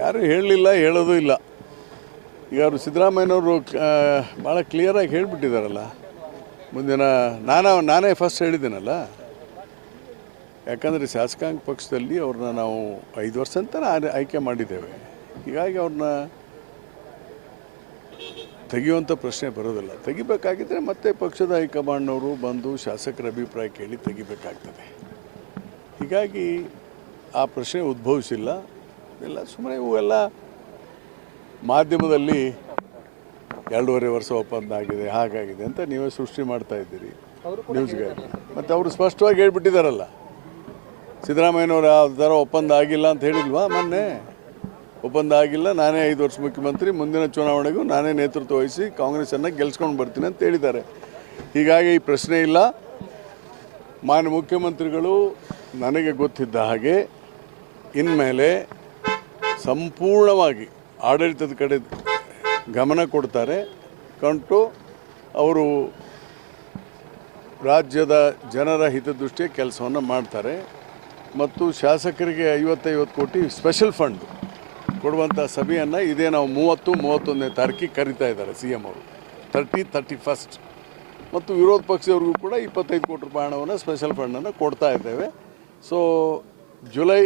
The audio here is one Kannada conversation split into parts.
ಯಾರು ಹೇಳಲಿಲ್ಲ, ಹೇಳೋದು ಇಲ್ಲ. ಈಗ ಅವರು ಸಿದ್ದರಾಮಯ್ಯನವರು ಭಾಳ ಕ್ಲಿಯರಾಗಿ ಹೇಳಿಬಿಟ್ಟಿದ್ದಾರಲ್ಲ ಮುಂದಿನ, ನಾನು, ನಾನೇ ಫಸ್ಟ್ ಹೇಳಿದ್ದೀನಲ್ಲ. ಯಾಕಂದರೆ ಶಾಸಕಾಂಗ ಪಕ್ಷದಲ್ಲಿ ಅವ್ರನ್ನ ನಾವು ಐದು ವರ್ಷ ಅಂತ ಆಯ್ಕೆ ಮಾಡಿದ್ದೇವೆ. ಹೀಗಾಗಿ ಅವ್ರನ್ನ ತೆಗೆಯುವಂಥ ಪ್ರಶ್ನೆ ಬರೋದಿಲ್ಲ. ತೆಗಿಬೇಕಾಗಿದ್ದರೆ ಮತ್ತೆ ಪಕ್ಷದ ಹೈಕಮಾಂಡ್ನವರು ಬಂದು ಶಾಸಕರ ಅಭಿಪ್ರಾಯ ಕೇಳಿ ತೆಗಿಬೇಕಾಗ್ತದೆ. ಹೀಗಾಗಿ ಆ ಪ್ರಶ್ನೆ ಉದ್ಭವಿಸಿಲ್ಲ. ಎಲ್ಲ ಸುಮ್ಮನೆ ಇವೆಲ್ಲ ಮಾಧ್ಯಮದಲ್ಲಿ ಎರಡೂವರೆ ವರ್ಷ ಒಪ್ಪಂದ ಆಗಿದೆ ಹಾಗಾಗಿದೆ ಅಂತ ನೀವೇ ಸೃಷ್ಟಿ ಮಾಡ್ತಾ ಇದ್ದೀರಿ ನ್ಯೂಸ್ಗೆ. ಮತ್ತು ಅವರು ಸ್ಪಷ್ಟವಾಗಿ ಹೇಳ್ಬಿಟ್ಟಿದ್ದಾರಲ್ಲ ಸಿದ್ದರಾಮಯ್ಯನವರು ಆ ಥರ ಒಪ್ಪಂದ ಆಗಿಲ್ಲ ಅಂತ ಹೇಳಿಲ್ವಾ ಮೊನ್ನೆ? ಒಪ್ಪಂದ ಆಗಿಲ್ಲ ನಾನೇ ಐದು ವರ್ಷ ಮುಖ್ಯಮಂತ್ರಿ ಮುಂದಿನ ಚುನಾವಣೆಗೂ ನಾನೇ ನೇತೃತ್ವ ವಹಿಸಿ ಕಾಂಗ್ರೆಸ್ಸನ್ನು ಗೆಲ್ಸ್ಕೊಂಡು ಬರ್ತೀನಿ ಅಂತ ಹೇಳಿದ್ದಾರೆ. ಹೀಗಾಗಿ ಈ ಪ್ರಶ್ನೆ ಇಲ್ಲ. ಮಾನ್ಯ ಮುಖ್ಯಮಂತ್ರಿಗಳು ನನಗೆ ಗೊತ್ತಿದ್ದ ಹಾಗೆ ಇನ್ಮೇಲೆ ಸಂಪೂರ್ಣವಾಗಿ ಆಡಳಿತದ ಕಡೆ ಗಮನ ಕೊಡ್ತಾರೆ. ಕಂಟು ಅವರು ರಾಜ್ಯದ ಜನರ ಹಿತದೃಷ್ಟಿಯ ಕೆಲಸವನ್ನು ಮಾಡ್ತಾರೆ. ಮತ್ತು ಶಾಸಕರಿಗೆ ಐವತ್ತೈವತ್ತು ಕೋಟಿ ಸ್ಪೆಷಲ್ ಫಂಡ್ ಕೊಡುವಂಥ ಸಭೆಯನ್ನು ಇದೇ ನಾವು ಮೂವತ್ತು, ಮೂವತ್ತೊಂದನೇ ತಾರೀಕಿಗೆ ಕರಿತಾ ಇದ್ದಾರೆ ಸಿ ಎಂ ಅವರು. ತರ್ಟಿ ತರ್ಟಿ ಫಸ್ಟ್ ಮತ್ತು ವಿರೋಧ ಪಕ್ಷದವ್ರಿಗೂ ಕೂಡ ಇಪ್ಪತ್ತೈದು ಕೋಟಿ ರೂಪಾಯಿ ಹಣವನ್ನು ಸ್ಪೆಷಲ್ ಫಂಡನ್ನು ಕೊಡ್ತಾ ಇದ್ದೇವೆ. ಸೊ ಜುಲೈ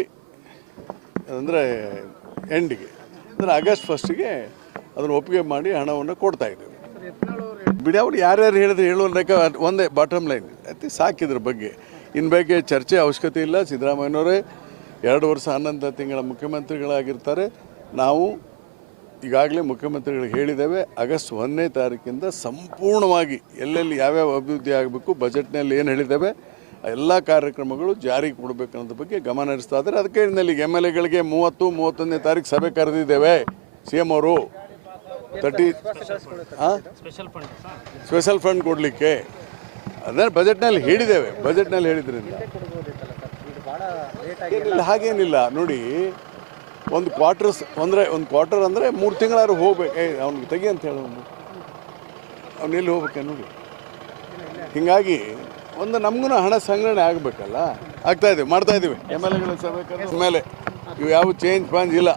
ಅಂದರೆ ಎಂಡಿಗೆ. ಅಂದರೆ ಆಗಸ್ಟ್ ಫಸ್ಟಿಗೆ ಅದನ್ನು ಒಪ್ಪಿಗೆ ಮಾಡಿ ಹಣವನ್ನು ಕೊಡ್ತಾ ಇದ್ದೇವೆ. ಬಿಡಿ, ಅವ್ರು ಯಾರ್ಯಾರು ಹೇಳಿದ್ರೆ ಹೇಳುವ ಒಂದೇ ಬಾಟಮ್ ಲೈನ್ ಅತಿ ಸಾಕಿದ್ರ ಬಗ್ಗೆ. ಇನ್ನು ಬಗ್ಗೆ ಚರ್ಚೆ ಅವಶ್ಯಕತೆ ಇಲ್ಲ. ಸಿದ್ದರಾಮಯ್ಯನವರೇ ಎರಡು ವರ್ಷ ಹನ್ನೊಂದು ತಿಂಗಳ ಮುಖ್ಯಮಂತ್ರಿಗಳಾಗಿರ್ತಾರೆ. ನಾವು ಈಗಾಗಲೇ ಮುಖ್ಯಮಂತ್ರಿಗಳಿಗೆ ಹೇಳಿದ್ದೇವೆ, ಆಗಸ್ಟ್ ಒಂದನೇ ತಾರೀಕಿಂದ ಸಂಪೂರ್ಣವಾಗಿ ಎಲ್ಲೆಲ್ಲಿ ಯಾವ್ಯಾವ ಅಭಿವೃದ್ಧಿ ಆಗಬೇಕು ಬಜೆಟ್ನಲ್ಲಿ ಏನು ಹೇಳಿದ್ದೇವೆ ಎಲ್ಲ ಕಾರ್ಯಕ್ರಮಗಳು ಜಾರಿಗೆ ಕೊಡಬೇಕು ಅನ್ನೋದ್ರ ಬಗ್ಗೆ ಗಮನ ಹರಿಸ್ತಾ ಇದ್ದಾರೆ. ಅದಕ್ಕೆ ಇಲ್ಲಿ ಎಂ ಎಲ್ ಎಗಳಿಗೆ ಮೂವತ್ತು ಮೂವತ್ತೊಂದನೇ ತಾರೀಕು ಸಭೆ ಕರೆದಿದ್ದೇವೆ. ಸಿ ಎಂ ಅವರು ತರ್ಟಿ ಹಾಂ ಸ್ಪೆಷಲ್ ಫಂಡ್ ಸ್ಪೆಷಲ್ ಫಂಡ್ ಕೊಡಲಿಕ್ಕೆ. ಅದನ್ನು ಬಜೆಟ್ನಲ್ಲಿ ಹೇಳಿದ್ದೇವೆ. ಬಜೆಟ್ನಲ್ಲಿ ಹೇಳಿದ್ರಿಂದ. ಏನಿಲ್ಲ ಹಾಗೇನಿಲ್ಲ. ನೋಡಿ ಒಂದು ಕ್ವಾರ್ಟರ್ಸ್ ಅಂದರೆ ಒಂದು ಕ್ವಾರ್ಟರ್ ಅಂದರೆ ಮೂರು ತಿಂಗಳಾದ್ರು ಹೋಗ್ಬೇಕು. ಏ ಅವ್ನಿಗೆ ತೆಗಿ ಅಂತ ಹೇಳೋನು ಅವ್ನು. ಅವ್ನು ಎಲ್ಲಿ ಹೋಗ್ಬೇಕೆ ನೋಡಿ. ಹೀಗಾಗಿ ಒಂದು ನಮಗೂ ಹಣ ಸಂಗ್ರಹಣೆ ಆಗಬೇಕಲ್ಲ? ಆಗ್ತಾ ಇದೀವಿ ಮಾಡ್ತಾ ಇದೀವಿ. ಎಂ ಎಲ್ ಎಗಳ ಸಭೆ ಕರೆದು ಮೇಲೆ ಇವು ಯಾವ ಚೇಂಜ್ ಪಾಂಜ್ ಇಲ್ಲ.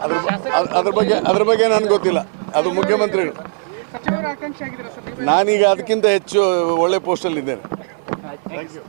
ಅದ್ರ ಅದ್- ಅದ್ರ ಬಗ್ಗೆ ಅದ್ರ ಬಗ್ಗೆ ನನಗೆ ಗೊತ್ತಿಲ್ಲ. ಅದು ಮುಖ್ಯಮಂತ್ರಿಗಳು. ನಾನೀಗ ಅದಕ್ಕಿಂತ ಹೆಚ್ಚು ಒಳ್ಳೆ ಪೋಸ್ಟಲ್ಲಿ ಇದ್ದೇನೆ ಥ್ಯಾಂಕ್ ಯು